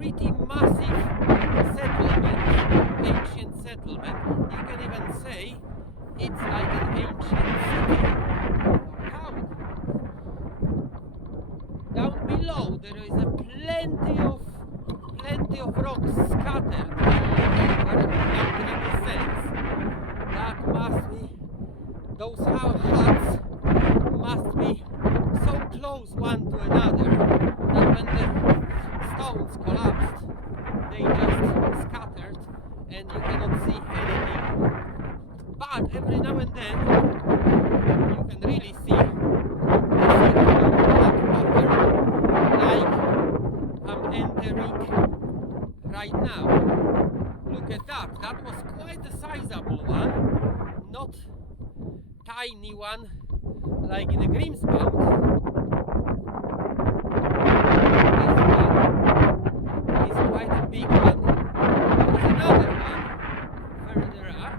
pretty massive settlement, ancient settlement. You can even say it's like an ancient city or town. Down below there is a plenty of rocks scattered over without any sense. That must be, those huts must be so close one to another that when the stones collapsed, they just scattered and you cannot see anything. But every now and then you can really see like I'm entering right now. Look at that. That was quite a sizable one, not tiny one like in a Grimspound. This one is quite a big one. There's another one further up.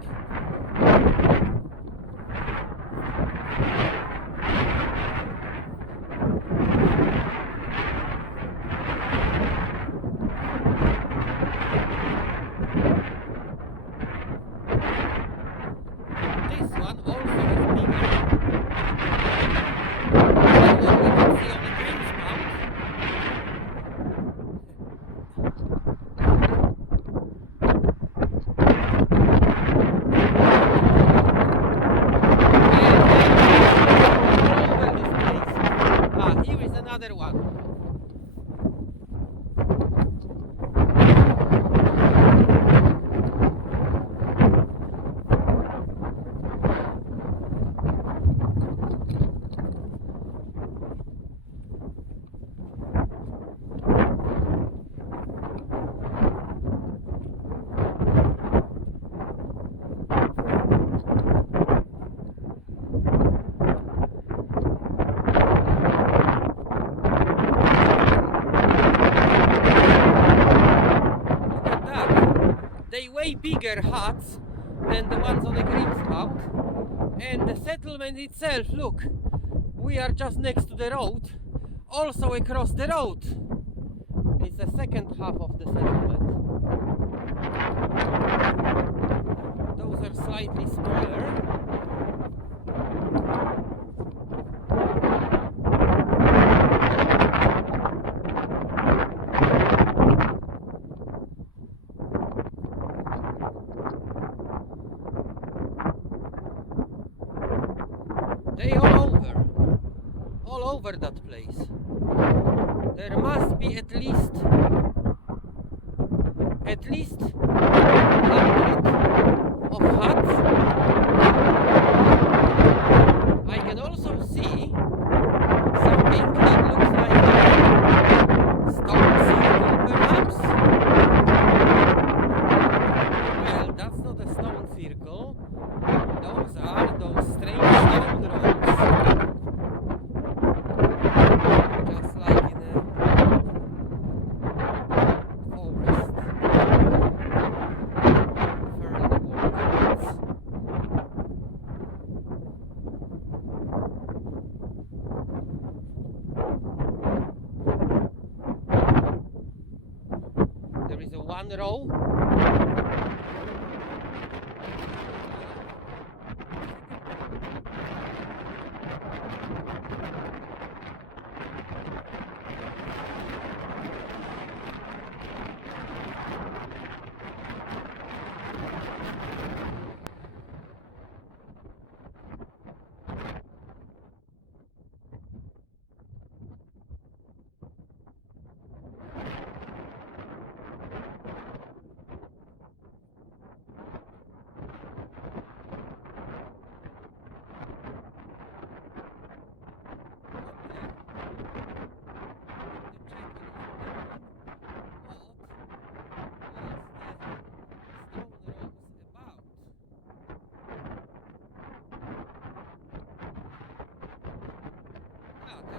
This one also is bigger than what we can see on the Grimspound. Here is another one. They way bigger huts than the ones on the Grimspound, and the settlement itself, look, we are just next to the road, also across the road. It's the second half of the settlement. Those are slightly smaller. They all over that place. There must be at least 100 of huts. I can also see something that looks like a stone circle, perhaps. Well, that's not a stone circle. Those are those strange stone rolls. Just like in a forest. Fern orchards. There is a one row.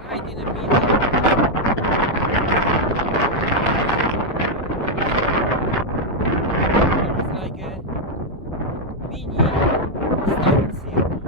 Right in the middle. There's like a mini stone circle.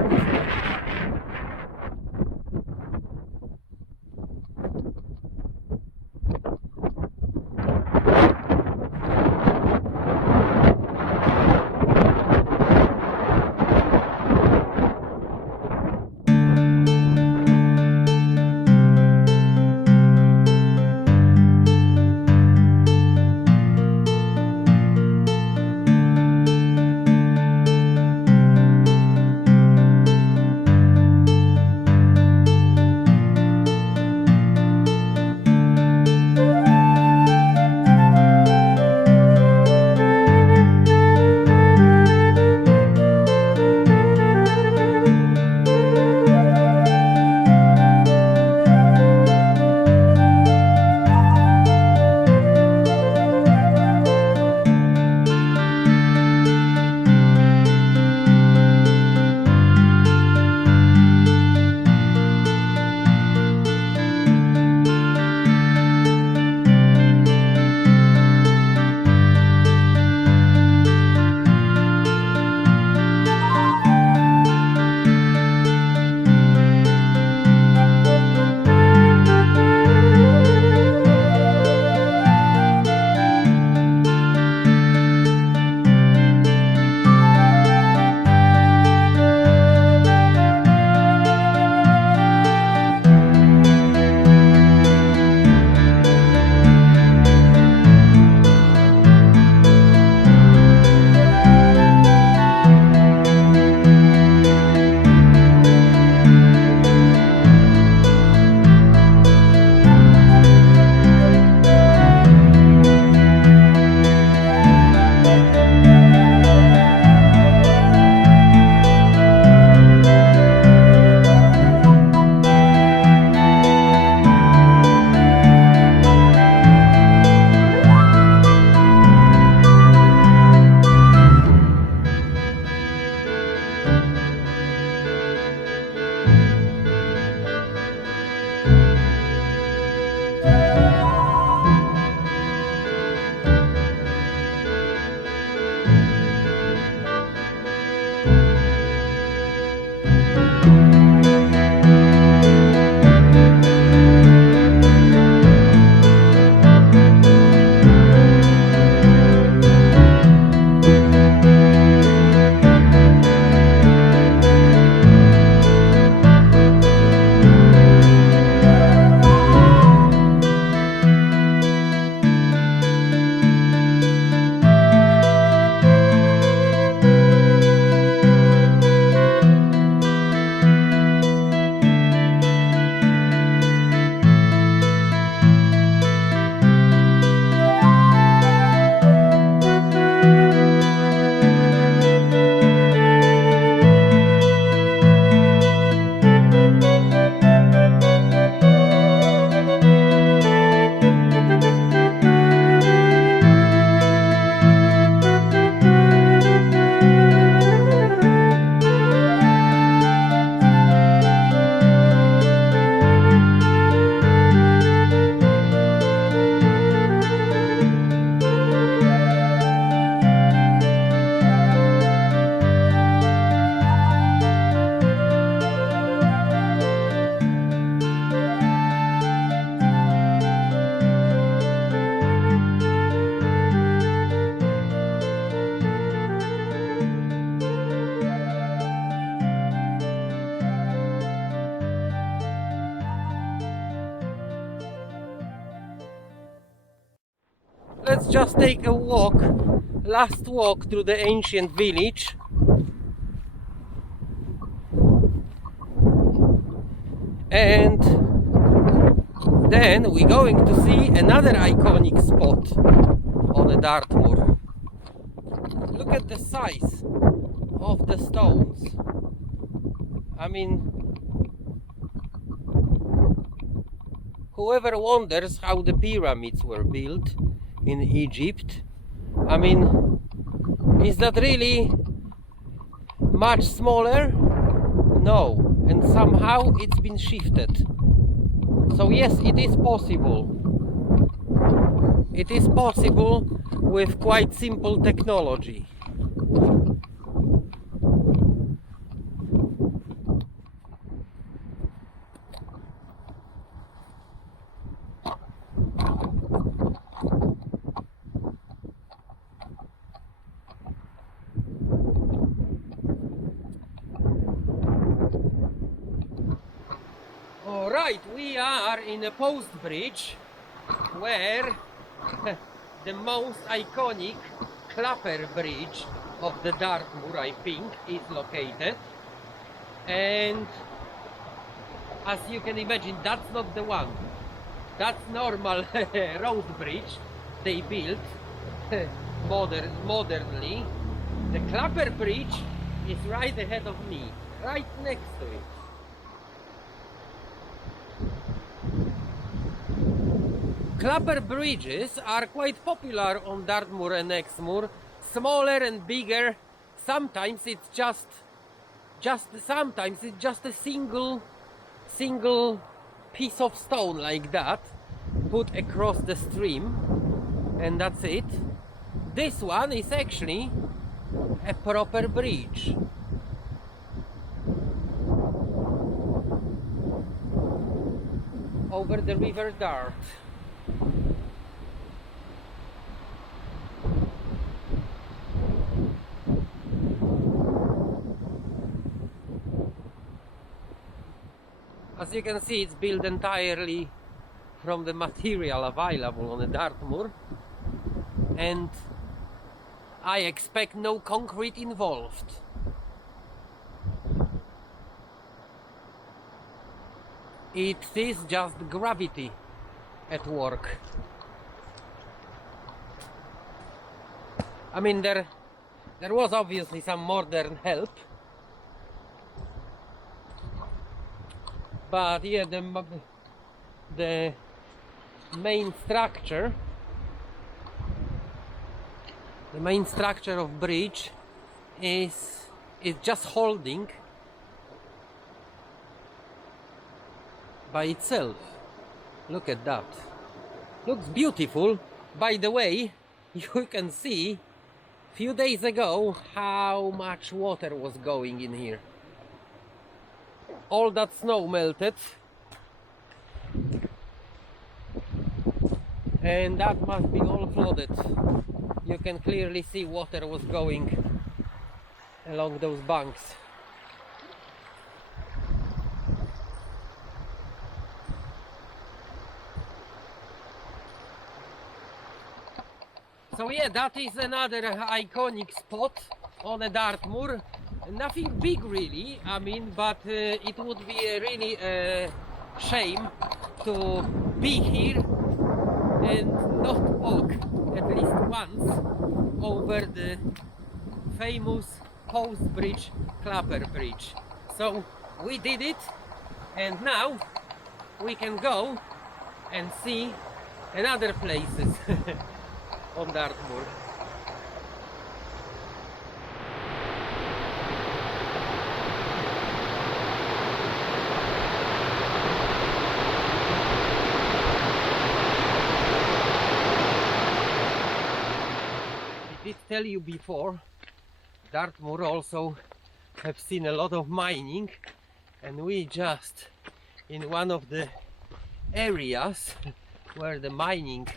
let's just take a walk, last walk through the ancient village. And then we're going to see another iconic spot on the Dartmoor. Look at the size of the stones. I mean, whoever wonders how the pyramids were built in Egypt, I mean, is that really much smaller? No. And somehow it's been shifted. So yes, it is possible. It is possible with quite simple technology. Alright, we are in a post bridge where the most iconic clapper bridge of the Dartmoor, I think, is located. And as you can imagine, that's not the one. That's normal road bridge they built modernly. The clapper bridge is right ahead of me, right next to it. Clapper bridges are quite popular on Dartmoor and Exmoor, smaller and bigger. Sometimes it's just a single piece of stone like that put across the stream, and that's it. This one is actually a proper bridge. Over the River Dart. As you can see, it's built entirely from the material available on the Dartmoor, and I expect no concrete involved. It is just gravity at work. I mean, there was obviously some modern help, but yeah, the main structure of bridge is just holding by itself. Look at that. Looks beautiful. By the way, you can see few days ago how much water was going in here. All that snow melted, and that must be all flooded. You can clearly see water was going along those banks. So yeah, that is another iconic spot on the Dartmoor. Nothing big really, I mean, but it would be a really shame to be here and not walk at least once over the famous post bridge, clapper bridge. So we did it, and now we can go and see another places on Dartmoor. I did tell you before, Dartmoor also have seen a lot of mining, and we just in one of the areas where the mining,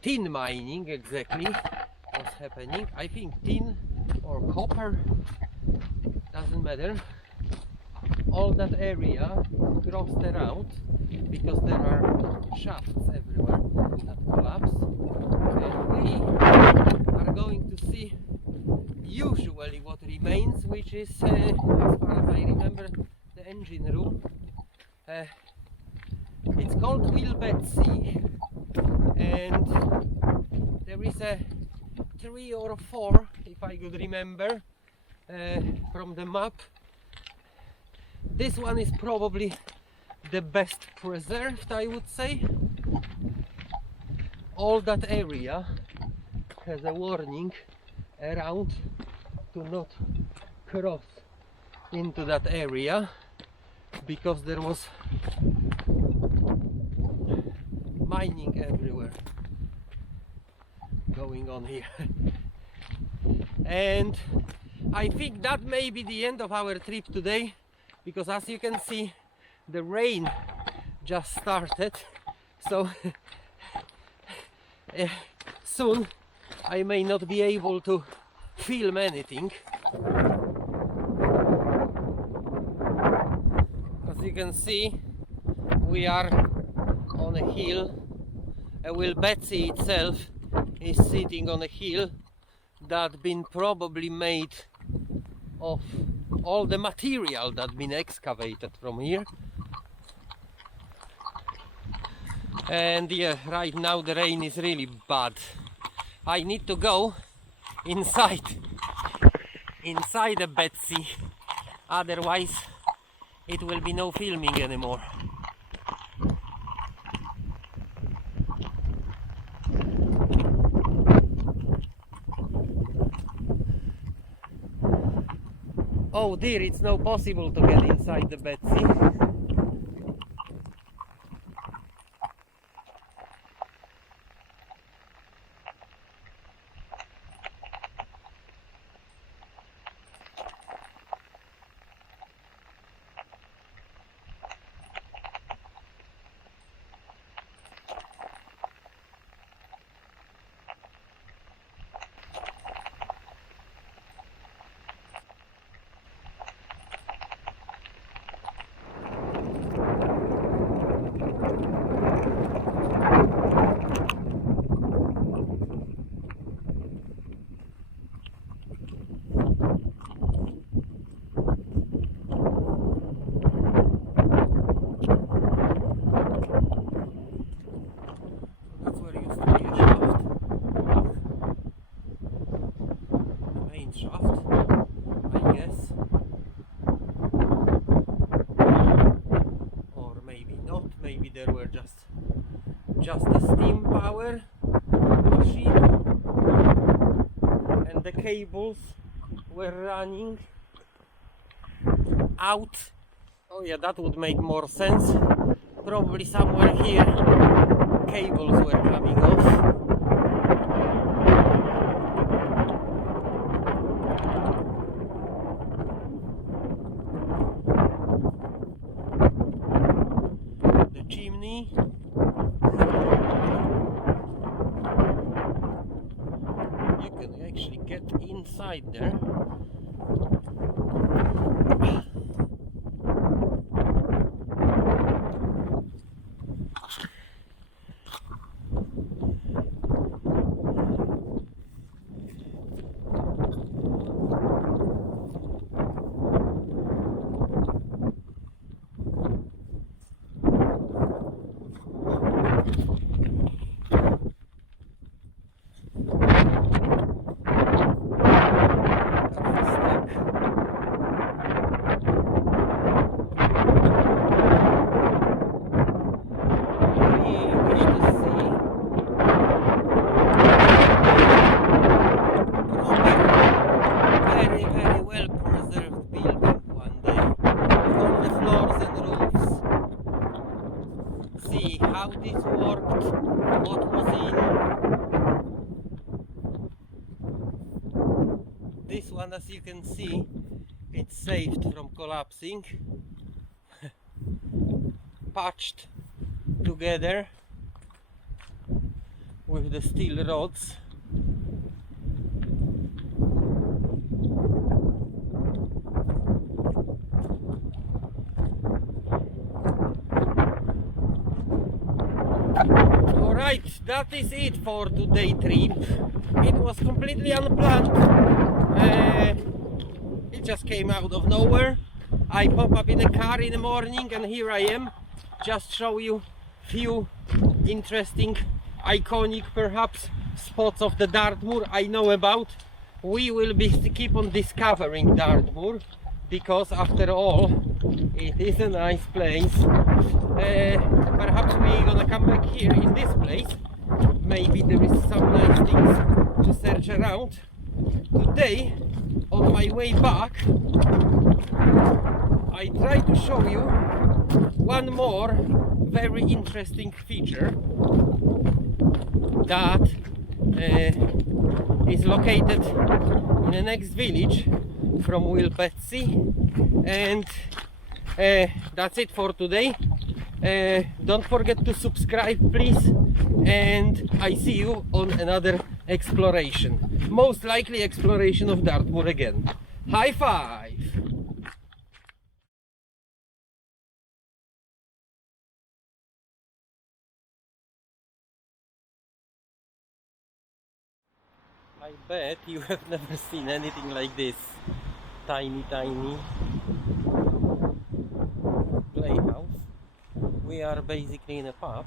tin mining exactly, was happening. I think tin or copper, doesn't matter. All that area crossed around because there are shafts everywhere that collapse, and we going to see usually what remains, which is, as far as I remember, the engine room. It's called Wheel Betsy, and there is a 3 or 4, if I could remember, from the map. This one is probably the best preserved, I would say. All that area has a warning around to not cross into that area, because there was mining everywhere going on here. And I think that may be the end of our trip today, because as you can see, the rain just started, so soon I may not be able to film anything. As you can see, we are on a hill. Wheel Betsy itself is sitting on a hill that been probably made of all the material that been excavated from here. And yeah, right now the rain is really bad. I need to go inside the Betsy, otherwise it will be no filming anymore. Oh dear, it's not possible to get inside the Betsy. There were just a steam power machine, and the cables were running out. Oh yeah, that would make more sense. Probably somewhere here cables were coming off. Chimney. You can actually get inside there. How this worked, what was in. This one, as you can see, it's saved from collapsing, patched together with the steel rods. Alright, that is it for today's trip. It was completely unplanned. It just came out of nowhere. I pop up in a car in the morning and here I am. Just show you few interesting, iconic perhaps spots of the Dartmoor I know about. We will keep on discovering Dartmoor because after all it is a nice place. Perhaps we're gonna come back here in this place. Maybe there is some nice things to search around. Today on my way back I try to show you one more very interesting feature that is located in the next village from Wilpetsy, and that's it for today. Don't forget to subscribe please, and I see you on another exploration, most likely exploration of Dartmoor again. High five! I bet you have never seen anything like this. Tiny playhouse. We are basically in a pub.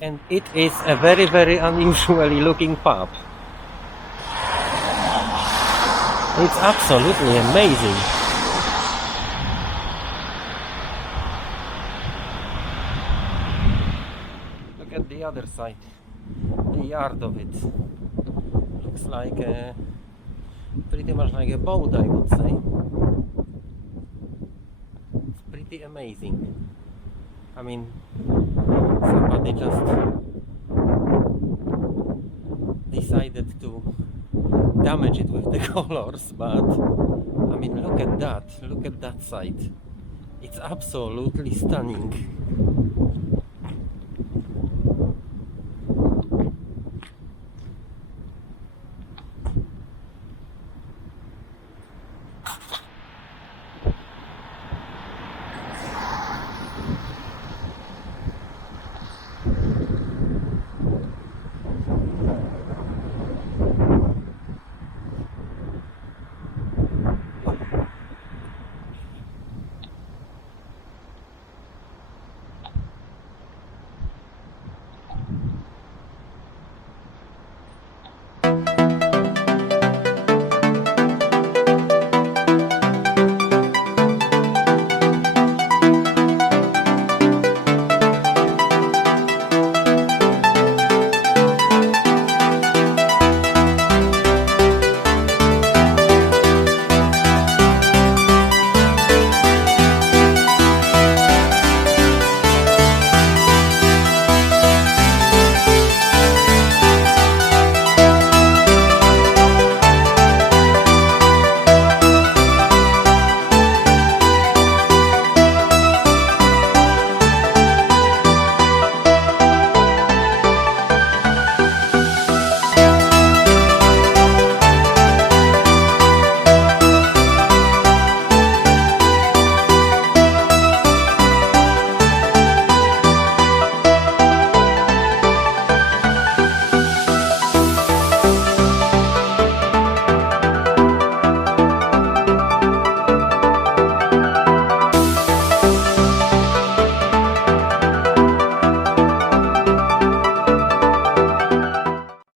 And it is a very unusually looking pub. It's absolutely amazing. Look at the other side, the yard of it. Looks like pretty much like a boat, I would say. It's pretty amazing. I mean, somebody just decided to damage it with the colors, but I mean, look at that side. It's absolutely stunning.